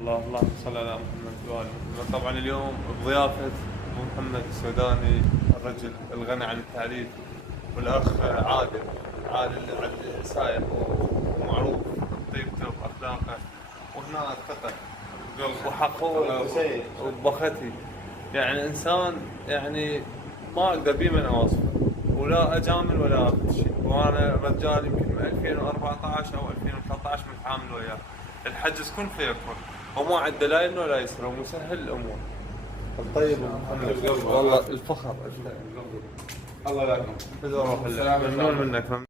اللهم صل على محمد وآل محمد. طبعا اليوم بضيافة أبو محمد السوداني، الرجل الغني عن التعريف، والأخ عادل سايق ومعروف بطيبته وأخلاقه، وهنا ثقة وحقه وبختي. يعني إنسان يعني ما أقدر بيه من أوصفه، ولا أجامل ولا أخذ شيء. وأنا رجال يمكن من 2014 أو 2013 متعامل وياه. الحجز كن فيكون، وما عاد دلائل ولا يسر، ومسهل الامور. الطيب محمد والله الفخر. الله يبارك ممنون منك.